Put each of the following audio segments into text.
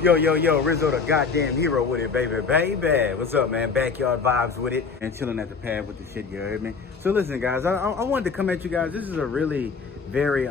Yo, Rizzo the goddamn hero with it, baby. What's up, man? Backyard vibes with it and chilling at the pad with the shit, you heard me? So listen, guys, I wanted to come at you guys. This is a really very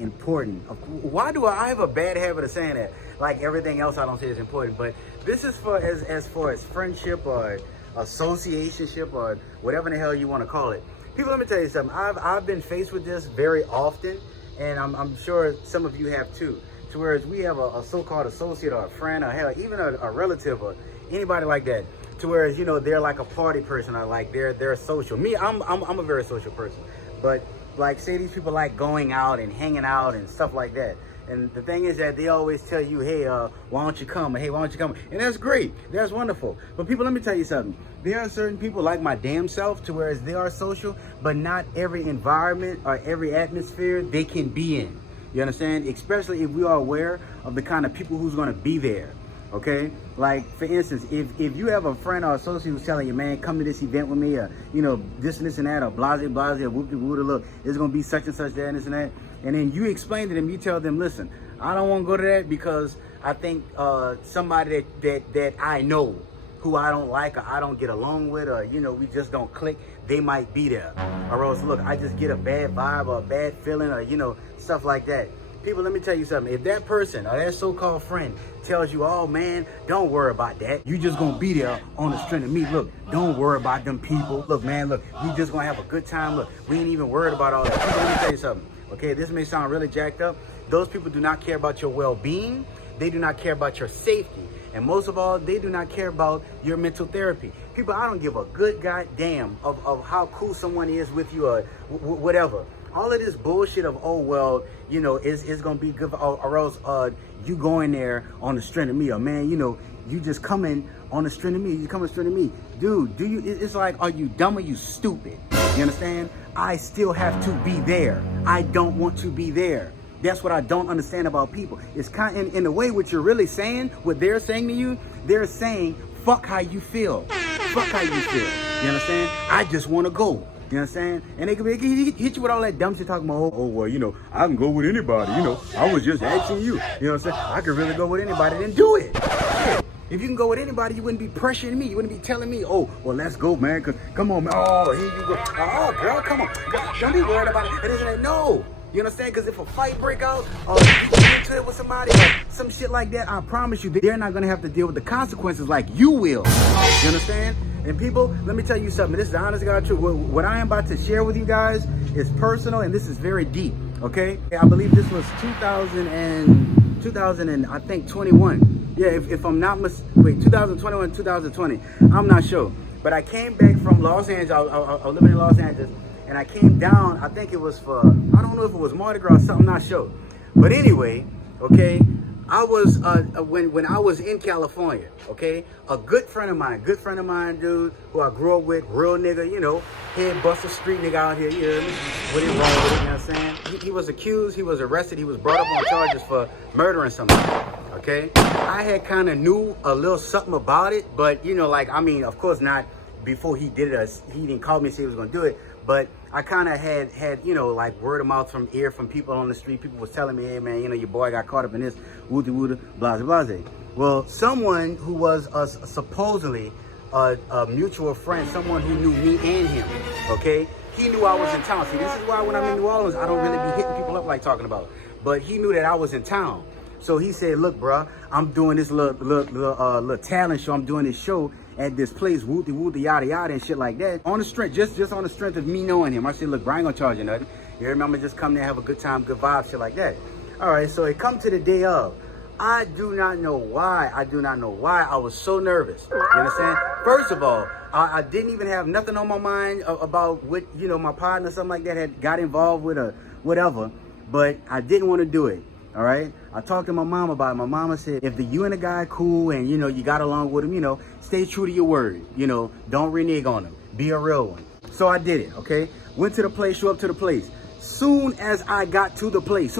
important. Why do I have a bad habit of saying that? Like everything else I don't say is important, but this is for as far as friendship or associationship or whatever the hell you want to call it. People, let me tell you something. I've been faced with this very often, and I'm sure some of you have too. To whereas we have a so-called associate or a friend or hell, even a relative or anybody like that. To whereas, you know, they're like a party person or like they're social. Me, I'm a very social person, but like say these people like going out and hanging out and stuff like that. And the thing is that they always tell you, hey, why don't you come? Hey, why don't you come? And that's great. That's wonderful. But people, let me tell you something. There are certain people like my damn self to whereas they are social, but not every environment or every atmosphere they can be in. You understand? Especially if we are aware of the kind of people who's going to be there. Okay? Like, for instance, if you have a friend or associate who's telling you, man, come to this event with me, or, you know, this and this and that, or blase, or whoop-de-whoop, look, it's going to be such and such, that and this and that. And then you explain to them, you tell them, listen, I don't want to go to that because I think somebody that I know who I don't like or I don't get along with or, you know, we just don't click, they might be there. Or else, look, I just get a bad vibe or a bad feeling or, you know, stuff like that. People, let me tell you something. If that person or that so-called friend tells you, oh, man, don't worry about that. You just going to be there on the strength of me. Look, don't worry about them people. Look, man, look, we just going to have a good time. Look, we ain't even worried about all that. People, let me tell you something. Okay, this may sound really jacked up. Those people do not care about your well-being. They do not care about your safety. And most of all, they do not care about your mental therapy. People, I don't give a good goddamn of how cool someone is with you or whatever. All of this bullshit of, oh, well, you know, it's going to be good, or else you going there on the strength of me. Or, man, you know, you just coming on the strength of me. You come on the strength of me. Dude, it's like, are you dumb or you stupid? You understand? I still have to be there. I don't want to be there. That's what I don't understand about people. It's kind of, in a way, what you're really saying, what they're saying to you, they're saying, fuck how you feel. Fuck how you feel. You understand? I just want to go. You understand? And they can hit you with all that dumb shit talking about, oh, well, you know, I can go with anybody. You know, I was just asking you. You know what I'm saying? I could really go with anybody, then do it. Shit. If you can go with anybody, you wouldn't be pressuring me. You wouldn't be telling me, oh, well, let's go, man. Cause come on, man. Oh, here you go. Oh, girl, come on. Don't be worried about it. It isn't that. No. You understand? Because if a fight break out or you get into it with somebody or some shit like that, I promise you, they're not going to have to deal with the consequences like you will. You understand? And people, let me tell you something. This is the honest to God truth. What I am about to share with you guys is personal, and this is very deep, okay? I believe this was 2000 and I think 21. Yeah, if I'm not 2021, 2020. I'm not sure. But I came back from Los Angeles. I was living in Los Angeles. And I came down, I think it was for, I don't know if it was Mardi Gras or something, I'm not sure. But anyway, okay, I was, when I was in California, okay, a good friend of mine, dude, who I grew up with, real nigga, you know, head buster street nigga out here, you hear me? What ain't wrong with it, you know what I'm saying? He was accused, he was arrested, he was brought up on charges for murdering somebody, okay? I had kind of knew a little something about it, but, you know, like, I mean, of course not before he did it, he didn't call me and say he was going to do it. But I kind of had, you know, like word of mouth from people on the street. People was telling me, hey, man, you know, your boy got caught up in this, woo-de-woo-de, blase. Well, someone who was supposedly a mutual friend, someone who knew me and him, okay? He knew I was in town. See, this is why when I'm in New Orleans, I don't really be hitting people up like talking about. But he knew that I was in town. So he said, look, bro, I'm doing this little talent show. I'm doing this show at this place, woo-de-woo-de, yada yada and shit like that. On the strength, just on the strength of me knowing him. I said, look, bro, I ain't gonna charge you nothing. You remember, just come there, have a good time, good vibes, shit like that. All right, so it come to the day of. I do not know why I was so nervous. You understand? First of all, I didn't even have nothing on my mind about what, you know, my partner or something like that had got involved with or whatever, but I didn't want to do it. All right. I talked to my mom about it. My mama said, if you and the guy cool and, you know, you got along with him, you know, stay true to your word. You know, don't renege on him. Be a real one. So I did it. Okay. Went to the place, show up to the place. Soon as I got to the place,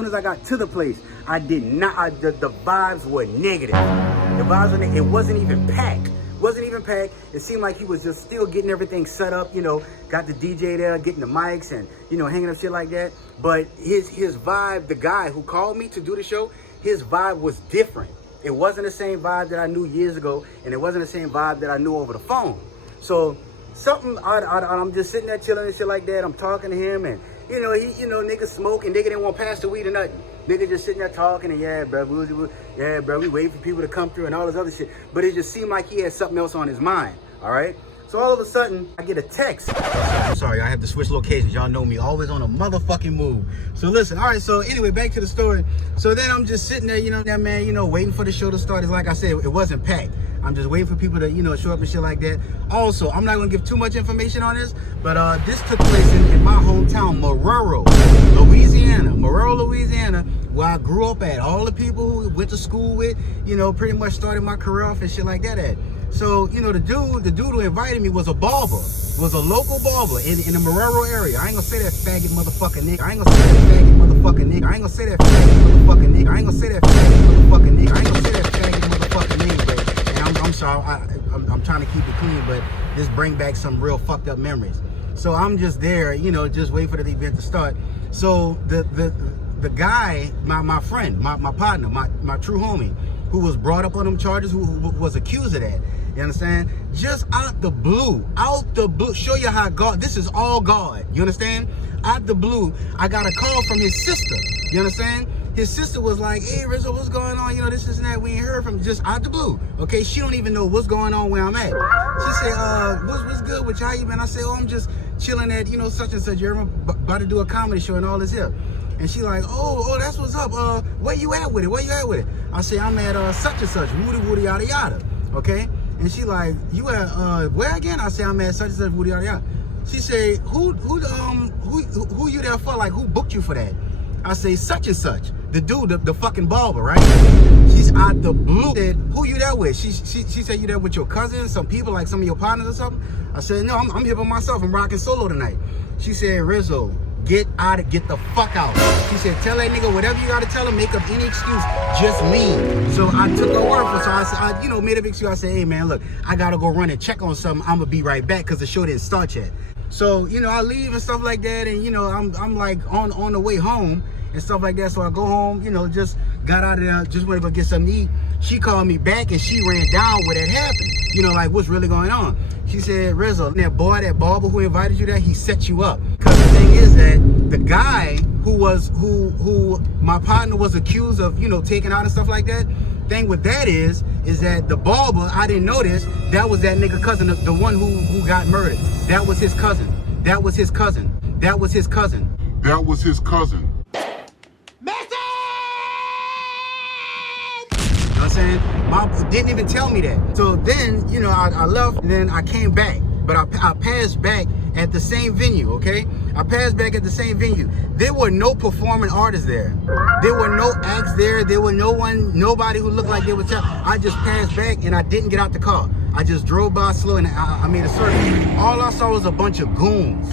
I did not, the vibes were negative. The vibes were negative. It wasn't even packed. It seemed like he was just still getting everything set up, you know, got the DJ there, getting the mics and, you know, hanging up shit like that. But his vibe, the guy who called me to do the show, his vibe was different. It wasn't the same vibe that I knew years ago, and it wasn't the same vibe that I knew over the phone. So something, I'm just sitting there chilling and shit like that. I'm talking to him, and nigga smoke, and nigga didn't want to pass the weed or nothing. Nigga just sitting there talking, and we waiting for people to come through and all this other shit. But it just seemed like he had something else on his mind. All right. So all of a sudden, I get a text. I'm sorry, I have to switch locations. Y'all know me, always on a motherfucking move. So listen, all right, so anyway, back to the story. So then I'm just sitting there, waiting for the show to start. It's like I said, it wasn't packed. I'm just waiting for people to, show up and shit like that. Also, I'm not gonna give too much information on this, but this took place in my hometown, Marrero, Louisiana, where I grew up at. All the people who went to school with, pretty much started my career off and shit like that at. So, the dude who invited me was a barber, was a local barber in the Marrero area. I ain't gonna say that faggot motherfucking nigga. I ain't gonna say that faggot motherfucking nigga. I ain't gonna say that faggot motherfucking nigga. I ain't gonna say that faggot motherfucking nigga. I ain't gonna say that faggot motherfucking nigga. But, and I'm sorry, I'm trying to keep it clean, but this bring back some real fucked up memories. So I'm just there, just waiting for the event to start. So the guy, my friend, my partner, my true homie, who was brought up on them charges, who was accused of that. You understand? Just out the blue, show you how God, this is all God. You understand? Out the blue, I got a call from his sister. You understand? His sister was like, hey, Rizzo, what's going on? This and that. We ain't heard from, just out the blue. Okay, she don't even know what's going on where I'm at. She said, what's good with you? How you been? I said, oh, I'm just chilling at, such and such. You're about to do a comedy show and all this here. And she like, oh, that's what's up. Where you at with it? I say, I'm at such and such, woody yada yada. Okay? And she like, you at where again? I say, I'm at such and such, woody yada yada. She say, who you there for? Like, who booked you for that? I say, such and such. The dude, the fucking barber, right? She's out the blue. Said, who you there with? She said, you there with your cousins, some people, like some of your partners or something? I said, no, I'm here by myself. I'm rocking solo tonight. She said, Rizzo, get the fuck out. She said, tell that nigga whatever you gotta tell him, make up any excuse, just leave. So I took her word for it. So I made a big excuse. I said, hey man, look, I gotta go run and check on something. I'm gonna be right back because the show didn't start yet. So, I leave and stuff like that, and I'm like on the way home and stuff like that. So I go home, just got out of there, just went to go get something to eat. She called me back and she ran down what had happened. Like what's really going on. She said, Rizzo, that barber who invited you there, he set you up. Cause the thing is that the guy who my partner was accused of, taking out and stuff like that. Thing with that is that the barber, I didn't know this, that was that nigga cousin, the one who got murdered. That was his cousin. That was his cousin. That was his cousin. That was his cousin. You know what I'm saying? Mom didn't even tell me that. So then, I left, and then I came back. But I passed back at the same venue, okay? I passed back at the same venue. There were no performing artists there. There were no acts there. There were nobody who looked like they were tell. I just passed back and I didn't get out the car. I just drove by slow and I made a circle. All I saw was a bunch of goons.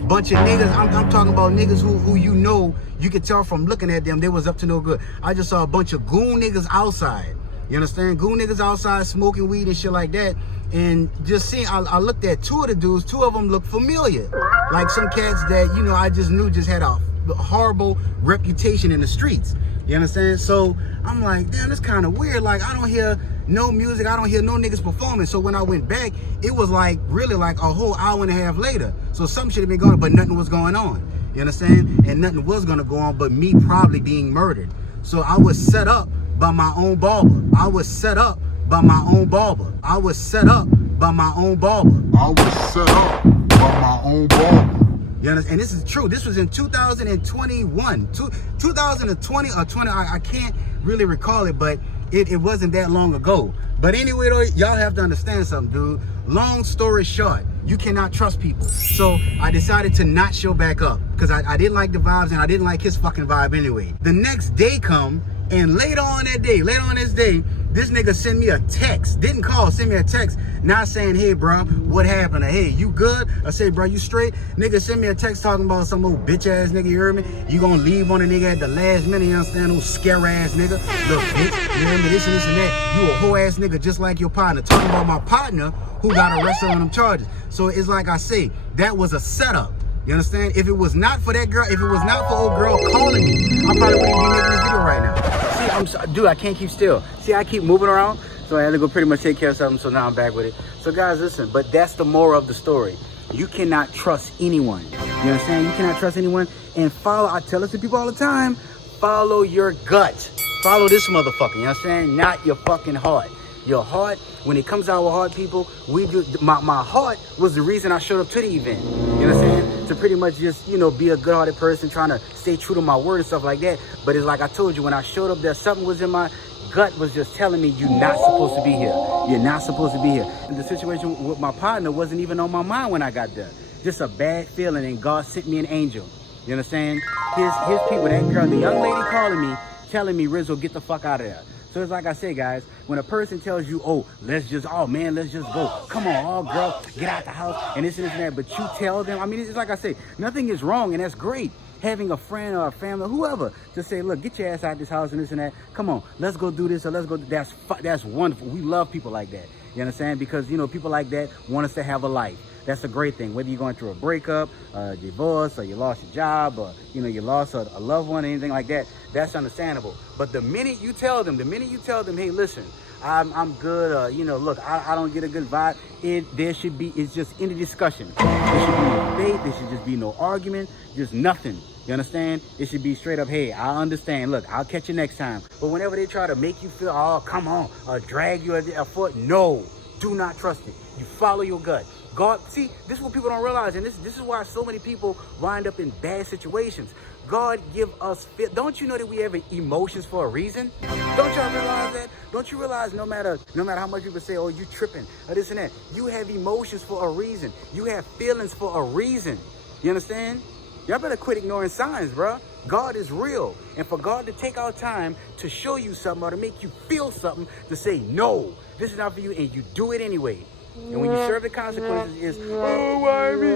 Bunch of niggas. I'm talking about niggas who you could tell from looking at them, they was up to no good. I just saw a bunch of goon niggas outside. You understand? Goon niggas outside smoking weed and shit like that. And just seeing, I looked at two of the dudes, two of them looked familiar. Like some cats that, I just knew just had a horrible reputation in the streets. You understand? So I'm like, damn, that's kind of weird. Like, I don't hear no music. I don't hear no niggas performing. So when I went back, it was like really like a whole hour and a half later. So something should have been going on, but nothing was going on. You understand? And nothing was going to go on but me probably being murdered. So I was set up by my own barber. I was set up by my own barber. I was set up by my own barber. I was set up by my own barber. You understand? And this is true. This was in 2021. 2020 or 20, I can't really recall it, but it wasn't that long ago. But anyway, though, y'all have to understand something, dude. Long story short, you cannot trust people. So I decided to not show back up because I didn't like the vibes and I didn't like his fucking vibe anyway. The next day come, and later on this day, this nigga sent me a text. Didn't call, sent me a text. Not saying, hey, bro, what happened? Or, hey, you good? I say, bro, you straight? Nigga sent me a text talking about some old bitch ass nigga, you heard me? You gonna leave on a nigga at the last minute, you understand? Old scare ass nigga. Little bitch, you heard me? This and that. You a hoe ass nigga just like your partner. Talking about my partner who got arrested on them charges. So it's like I say, that was a setup. You understand? If it was not for that girl, if it was not for old girl calling me, I probably wouldn't be making this video right now. See, dude, I can't keep still. See, I keep moving around, so I had to go pretty much take care of something, so now I'm back with it. So guys, listen, but that's the moral of the story. You cannot trust anyone. You understand? You cannot trust anyone. And follow, I tell this to people all the time, follow your gut. Follow this motherfucker, you understand? Not your fucking heart. Your heart, when it comes out with heart people, we do, my heart was the reason I showed up to the event. You understand? To pretty much just, you know, be a good-hearted person, trying to stay true to my word and stuff like that. But it's like I told you, when I showed up there, something was in my gut was just telling me, you're not supposed to be here. You're not supposed to be here. And the situation with my partner wasn't even on my mind when I got there. Just a bad feeling, and God sent me an angel. You understand? His people, that girl, the young lady calling me, telling me, Rizzo, get the fuck out of there. So it's like I say, guys, when a person tells you, oh, let's just go. Come on, oh, girl, get out the house, and this and this and that. But you tell them, I mean, it's like I say, nothing is wrong, and that's great. Having a friend or a family, whoever, to say, look, get your ass out of this house and this and that. Come on, let's go do this or let's go. That's wonderful. We love people like that. You understand? Because, you know, people like that want us to have a life. That's a great thing. Whether you're going through a breakup, a divorce, or you lost your job, or, you know, you lost a loved one, or anything like that, that's understandable. But the minute you tell them, hey, listen, I'm good, you know, look, I don't get a good vibe, it's just any discussion. There should be no debate, there should just be no argument, just nothing. You understand? It should be straight up, hey, I understand. Look, I'll catch you next time. But whenever they try to make you feel, oh, come on, drag you a foot, no, do not trust it. You follow your gut. God, see, this is what people don't realize, and this is why so many people wind up in bad situations. God give us, don't you know that we have emotions for a reason? Don't y'all realize that? Don't you realize no matter how much people say, oh, you tripping, or this and that, you have emotions for a reason. You have feelings for a reason. You understand? Y'all better quit ignoring signs, bro. God is real. And for God to take our time to show you something or to make you feel something, to say, no, this is not for you, and you do it anyway. And when you serve the consequences is, oh, why me?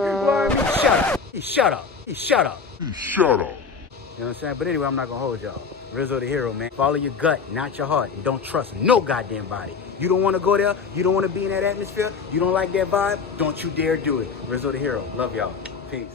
Shut up. Shut up. Shut up. Shut up. You know what I'm saying? But anyway, I'm not going to hold y'all. Rizzo the hero, man. Follow your gut, not your heart. And don't trust no goddamn body. You don't want to go there. You don't want to be in that atmosphere. You don't like that vibe. Don't you dare do it. Rizzo the hero. Love y'all. Peace.